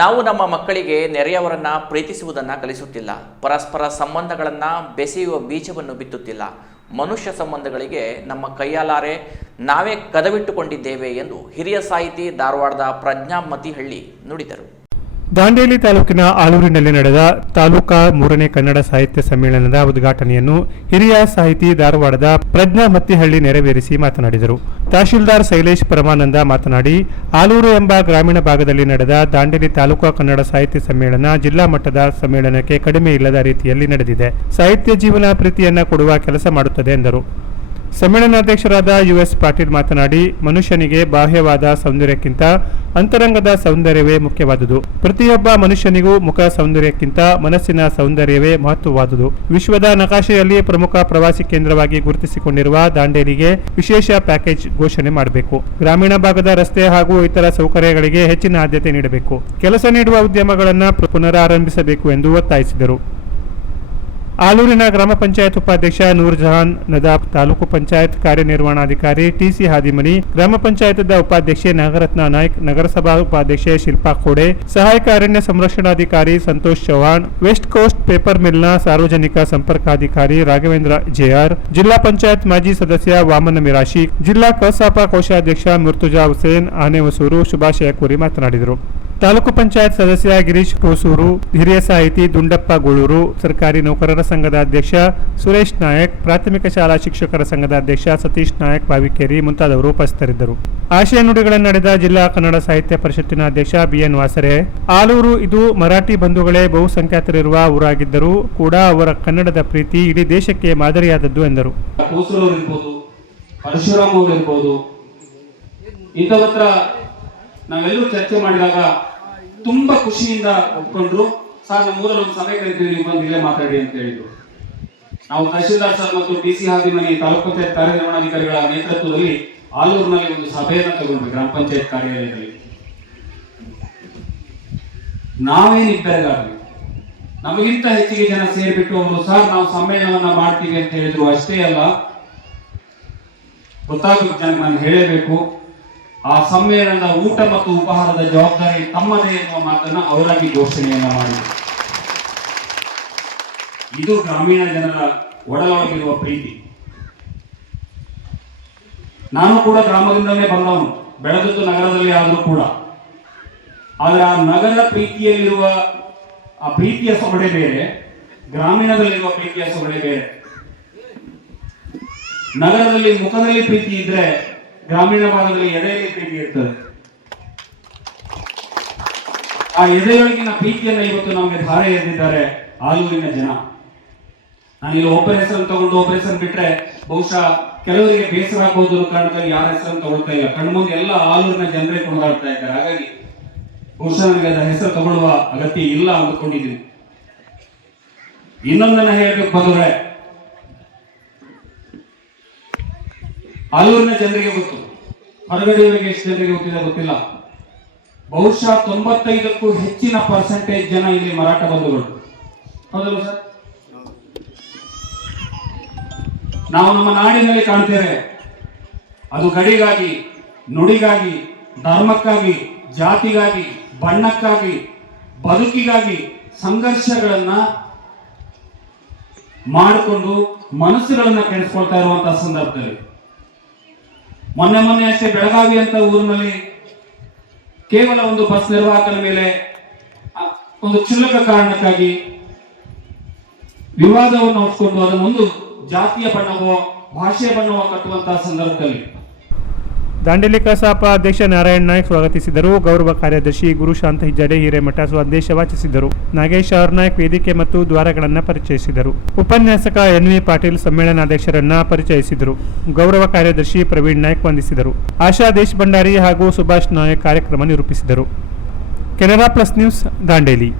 ನಾವು ನಮ್ಮ ಮಕ್ಕಳಿಗೆ ನೆರೆಯವರನ್ನ ಪ್ರೀತಿಸುವುದನ್ನು ಕಲಿಸುತ್ತಿಲ್ಲ. ಪರಸ್ಪರ ಸಂಬಂಧಗಳನ್ನು ಬೆಸೆಯುವ ಬೀಜವನ್ನು ಬಿತ್ತುತ್ತಿಲ್ಲ. ಮನುಷ್ಯ ಸಂಬಂಧಗಳಿಗೆ ನಮ್ಮ ಕೈಯಾಲಾರೆ ನಾವೇ ಕದವಿಟ್ಟುಕೊಂಡಿದ್ದೇವೆ ಎಂದು ಹಿರಿಯ ಸಾಹಿತಿ ಧಾರವಾಡದ ಪ್ರಜ್ಞಾ ಮತಿಹಳ್ಳಿ ನುಡಿದರು. ದಾಂಡೇಲಿ ತಾಲೂಕಿನ ಆಲೂರಿನಲ್ಲಿ ನಡೆದ ತಾಲೂಕಾ 3ನೇ ಕನ್ನಡ ಸಾಹಿತ್ಯ ಸಮ್ಮೇಳನದ ಉದ್ಘಾಟನೆಯನ್ನು ಹಿರಿಯ ಸಾಹಿತಿ ಧಾರವಾಡದ ಪ್ರಜ್ಞಾ ಮತ್ತಿಹಳ್ಳಿ ನೆರವೇರಿಸಿ ಮಾತನಾಡಿದರು. ತಹಶೀಲ್ದಾರ್ ಶೈಲೇಶ್ ಪರಮಾನಂದ ಮಾತನಾಡಿ, ಆಲೂರು ಎಂಬ ಗ್ರಾಮೀಣ ಭಾಗದಲ್ಲಿ ನಡೆದ ದಾಂಡೇಲಿ ತಾಲೂಕಾ ಕನ್ನಡ ಸಾಹಿತ್ಯ ಸಮ್ಮೇಳನ ಜಿಲ್ಲಾ ಮಟ್ಟದ ಸಮ್ಮೇಳನಕ್ಕೆ ಕಡಿಮೆ ಇಲ್ಲದ ರೀತಿಯಲ್ಲಿ ನಡೆದಿದೆ. ಸಾಹಿತ್ಯ ಜೀವನ ಪ್ರೀತಿಯನ್ನ ಕೊಡುವ ಕೆಲಸ ಮಾಡುತ್ತದೆ ಎಂದರು. ಸಮ್ಮೇಳನಾಧ್ಯಕ್ಷರಾದ US ಪಾಟೀಲ್ ಮಾತನಾಡಿ, ಮನುಷ್ಯನಿಗೆ ಬಾಹ್ಯವಾದ ಸೌಂದರ್ಯಕ್ಕಿಂತ ಅಂತರಂಗದ ಸೌಂದರ್ಯವೇ ಮುಖ್ಯವಾದುದು. ಪ್ರತಿಯೊಬ್ಬ ಮನುಷ್ಯನಿಗೂ ಮುಖ ಸೌಂದರ್ಯಕ್ಕಿಂತ ಮನಸ್ಸಿನ ಸೌಂದರ್ಯವೇ ಮಹತ್ವವಾದುದು. ವಿಶ್ವದ ನಕಾಶೆಯಲ್ಲಿ ಪ್ರಮುಖ ಪ್ರವಾಸಿ ಕೇಂದ್ರವಾಗಿ ಗುರುತಿಸಿಕೊಂಡಿರುವ ದಾಂಡೇಲಿಗೆ ವಿಶೇಷ ಪ್ಯಾಕೇಜ್ ಘೋಷಣೆ ಮಾಡಬೇಕು. ಗ್ರಾಮೀಣ ಭಾಗದ ರಸ್ತೆ ಹಾಗೂ ಇತರ ಸೌಕರ್ಯಗಳಿಗೆ ಹೆಚ್ಚಿನ ಆದ್ಯತೆ ನೀಡಬೇಕು. ಕೆಲಸ ನೀಡುವ ಉದ್ಯಮಗಳನ್ನು ಪುನರಾರಂಭಿಸಬೇಕು ಎಂದು ಒತ್ತಾಯಿಸಿದರು. ಆಲೂರಿನ ಗ್ರಾಮ ಪಂಚಾಯತ್ ಉಪಾಧ್ಯಕ್ಷ ನೂರ್ ಜಹಾನ್ ನದಾಬ್, ತಾಲೂಕು ಪಂಚಾಯತ್ ಕಾರ್ಯನಿರ್ವಹಣಾಧಿಕಾರಿ TC ಹಾದಿಮನಿ, ಗ್ರಾಮ ಪಂಚಾಯತ್ದ ಉಪಾಧ್ಯಕ್ಷೆ ನಾಗರತ್ನ ನಾಯ್ಕ್, ನಗರಸಭಾ ಉಪಾಧ್ಯಕ್ಷೆ ಶಿಲ್ಪಾ ಖೋಡೆ, ಸಹಾಯಕ ಅರಣ್ಯ ಸಂರಕ್ಷಣಾಧಿಕಾರಿ Santosh Chauhan, west coast paper ಮಿಲ್ನ ಸಾರ್ವಜನಿಕ ಸಂಪರ್ಕಾಧಿಕಾರಿ ರಾಘವೇಂದ್ರ JR, ಜಿಲ್ಲಾ ಪಂಚಾಯತ್ ಮಾಜಿ ಸದಸ್ಯ ವಾಮನ ಮಿರಾಶಿ, ಜಿಲ್ಲಾ ಕಸಾಪ ಕೋಶಾಧ್ಯಕ್ಷ ಮುರ್ತುಜಾ ಹುಸೇನ್ ಆನೆಹೊಸೂರು ಶುಭಾಶಯ ಕೋರಿ ಮಾತನಾಡಿದರು. ತಾಲೂಕು ಪಂಚಾಯತ್ ಸದಸ್ಯ ಗಿರೀಶ್ ಹೊಸೂರು, ಹಿರಿಯ ಸಾಹಿತಿ ದುಂಡಪ್ಪ ಗೋಳೂರು, ಸರ್ಕಾರಿ ನೌಕರರ ಸಂಘದ ಅಧ್ಯಕ್ಷ ಸುರೇಶ್ ನಾಯಕ್, ಪ್ರಾಥಮಿಕ ಶಾಲಾ ಶಿಕ್ಷಕರ ಸಂಘದ ಅಧ್ಯಕ್ಷ ಸತೀಶ್ ನಾಯಕ್ ಬಾವಿಕೇರಿ ಮುಂತಾದವರು ಉಪಸ್ಥಿತರಿದ್ದರು. ಆಶಯ ನುಡಿಗಳನ್ನು ನಡೆದ ಜಿಲ್ಲಾ ಕನ್ನಡ ಸಾಹಿತ್ಯ ಪರಿಷತ್ತಿನ ಅಧ್ಯಕ್ಷ BN ವಾಸರೆ, ಆಲೂರು ಇದು ಮರಾಠಿ ಬಂಧುಗಳೇ ಬಹುಸಂಖ್ಯಾತರಿರುವ ಊರಾಗಿದ್ದರೂ ಕೂಡ ಅವರ ಕನ್ನಡದ ಪ್ರೀತಿ ಇಡೀ ದೇಶಕ್ಕೆ ಮಾದರಿಯಾದದ್ದು ಎಂದರು. ನಾವೆಲ್ಲರೂ ಚರ್ಚೆ ಮಾಡಿದಾಗ ತುಂಬಾ ಖುಷಿಯಿಂದ ಒಪ್ಕೊಂಡ್ರು. ಸರ್, ನಮ್ಮ ಊರಲ್ಲಿ ಒಂದು ಸಭೆ ಕರಿತೀವಿ, ನೀವು ಬಂದು ಇಲ್ಲೇ ಮಾತಾಡಿ ಅಂತ ಹೇಳಿದ್ರು. ನಾವು ತಹಶೀಲ್ದಾರ್ ಸರ್ ಮತ್ತು DC ಹಾದಿಮನಿ ತಾಲೂಕು ಪಂಚಾಯತ್ ಕಾರ್ಯನಿರ್ವಹಣಾಧಿಕಾರಿಗಳ ನೇತೃತ್ವದಲ್ಲಿ ಆಲೂರಿನಲ್ಲಿ ಒಂದು ಸಭೆಯನ್ನು ತಗೊಂಡ್ವಿ ಗ್ರಾಮ ಪಂಚಾಯತ್ ಕಾರ್ಯಾಲಯದಲ್ಲಿ. ನಾವೇನಿದ್ದಾಗಲಿ ನಮಗಿಂತ ಹೆಚ್ಚಿಗೆ ಜನ ಸೇರ್ಬಿಟ್ಟು ಅವರು ಸರ್ ನಾವು ಸಮ್ಮೇಳನವನ್ನ ಮಾಡ್ತೀವಿ ಅಂತ ಹೇಳಿದ್ರು. ಅಷ್ಟೇ ಅಲ್ಲ, ಗೊತ್ತಾಗಬೇಕು ಜನಕ್ಕೆ, ನಾನು ಹೇಳಬೇಕು, ಆ ಸಮ್ಮೇಳನದ ಊಟ ಮತ್ತು ಉಪಹಾರದ ಜವಾಬ್ದಾರಿ ತಮ್ಮದೇ ಎನ್ನುವ ಮಾತನ್ನ ಅವರಾಗಿ ಘೋಷಣೆಯನ್ನ ಮಾಡಿದರು. ಇದು ಗ್ರಾಮೀಣ ಜನರ ಒಳಗಿರುವ ಪ್ರೀತಿ. ನಾನು ಕೂಡ ಗ್ರಾಮದಿಂದಲೇ ಬಂದವನು, ಬೆಳೆದದ್ದು ನಗರದಲ್ಲಿ ಆದರೂ ಕೂಡ. ಆದರೆ ಆ ನಗರ ಪ್ರೀತಿಯಲ್ಲಿರುವ ಆ ಪ್ರೀತಿಯ ಸೊಗಡೆ ಬೇರೆ, ಗ್ರಾಮೀಣದಲ್ಲಿರುವ ಪ್ರೀತಿಯ ಸೊಗಡೆ ಬೇರೆ. ನಗರದಲ್ಲಿ ಮುಖದಲ್ಲಿ ಪ್ರೀತಿ ಇದ್ರೆ ಗ್ರಾಮೀಣ ಭಾಗದಲ್ಲಿ ಎದೆಯಲ್ಲಿ ಪ್ರೀತಿ ಇರ್ತದೆ. ಆ ಎದೆಯೊಳಗಿನ ಪ್ರೀತಿಯನ್ನ ಇವತ್ತು ನಮಗೆ ಧಾರೆ ಎರೆದಿದ್ದಾರೆ ಆಲೂರಿನ ಜನ. ನಾನಿಲ್ಲಿ ಒಬ್ಬರ ಹೆಸರನ್ನು ತಗೊಂಡು ಒಬ್ಬರ ಹೆಸರನ್ನು ಬಿಟ್ರೆ ಬಹುಶಃ ಕೆಲವರಿಗೆ ಬೇಸರ ಆಗಬಹುದು ಅನ್ನೋ ಕಾರಣದಲ್ಲಿ ಯಾರ ಹೆಸರನ್ನು ತಗೊಳ್ತಾ ಇಲ್ಲ. ಕಣ್ಮುಂದೆ ಎಲ್ಲ ಆಲೂರಿನ ಜನರೇ ಕೊಂಡಾಡ್ತಾ ಇದ್ದಾರೆ. ಹಾಗಾಗಿ ಬಹುಶಃ ನನಗೆ ಅದರ ಹೆಸರು ತಗೊಳ್ಳುವ ಅಗತ್ಯ ಇಲ್ಲ ಅಂದುಕೊಂಡಿದ್ದೀನಿ. ಇನ್ನೊಂದನ್ನ ಹೇಳಬೇಕು ಬಂದ್ರೆ, ಆಲೂರಿನ ಜನರಿಗೆ ಗೊತ್ತು, ಹೊರಗಡೆಯವರಿಗೆ ಎಷ್ಟು ಜನರಿಗೆ ಗೊತ್ತಿದೆ ಗೊತ್ತಿಲ್ಲ. ಬಹುಶಃ 95ಕ್ಕೂ ಹೆಚ್ಚಿನ ಪರ್ಸೆಂಟೇಜ್ ಜನ ಇಲ್ಲಿ ಮರಾಠ ಬಂಧುಗಳು. ಹೌದಲ್ಲ ಸರ್? ನಾವು ನಮ್ಮ ನಾಡಿನಲ್ಲಿ ಕಾಣ್ತೇವೆ, ಅದು ಗಡಿಗಾಗಿ, ನುಡಿಗಾಗಿ, ಧರ್ಮಕ್ಕಾಗಿ, ಜಾತಿಗಾಗಿ, ಬಣ್ಣಕ್ಕಾಗಿ, ಬದುಕಿಗಾಗಿ ಸಂಘರ್ಷಗಳನ್ನ ಮಾಡಿಕೊಂಡು ಮನಸ್ಸುಗಳನ್ನ ಕೆಡಿಸ್ಕೊಳ್ತಾ ಇರುವಂತಹ ಸಂದರ್ಭದಲ್ಲಿ ಮೊನ್ನೆ ಅಷ್ಟೇ ಬೆಳಗಾವಿ ಅಂತ ಊರಿನಲ್ಲಿ ಕೇವಲ ಒಂದು ಬಸ್ ನಿರ್ವಾಹಕನ ಮೇಲೆ ಒಂದು ಕ್ಷುಲ್ಲಕ ಕಾರಣಕ್ಕಾಗಿ ವಿವಾದವನ್ನು ಹೊತ್ಕೊಂಡು ಅದನ್ನೊಂದು ಜಾತಿಯ ಬಣ್ಣವೋ ಭಾಷೆಯ ಬಣ್ಣವೋ ಕಟ್ಟುವಂತಹ ಸಂದರ್ಭದಲ್ಲಿ ದಾಂಡೇಲಿ ಕಸಾಪ ಅಧ್ಯಕ್ಷ ನಾರಾಯಣ್ ನಾಯ್ಕ್ ಸ್ವಾಗತಿಸಿದರು. ಗೌರವ ಕಾರ್ಯದರ್ಶಿ ಗುರುಶಾಂತ ಹಿಜ್ಜಡೆ ಹಿರೇಮಠ ಸಂದೇಶ ವಾಚಿಸಿದರು. ನಾಗೇಶ್ ನಾಯ್ಕ್ ವೇದಿಕೆ ಮತ್ತು ದ್ವಾರಗಳನ್ನು ಪರಿಚಯಿಸಿದರು. ಉಪನ್ಯಾಸಕ NV ಪಾಟೀಲ್ ಸಮ್ಮೇಳನಾಧ್ಯಕ್ಷರನ್ನ ಪರಿಚಯಿಸಿದರು. ಗೌರವ ಕಾರ್ಯದರ್ಶಿ ಪ್ರವೀಣ್ ನಾಯ್ಕ್ ವಂದಿಸಿದರು. ಆಶಾ ದೇಶ್ ಭಂಡಾರಿ ಹಾಗೂ ಸುಭಾಷ್ ನಾಯ್ಕ್ ಕಾರ್ಯಕ್ರಮ ನಿರೂಪಿಸಿದರು. Canara plus news Dandeli.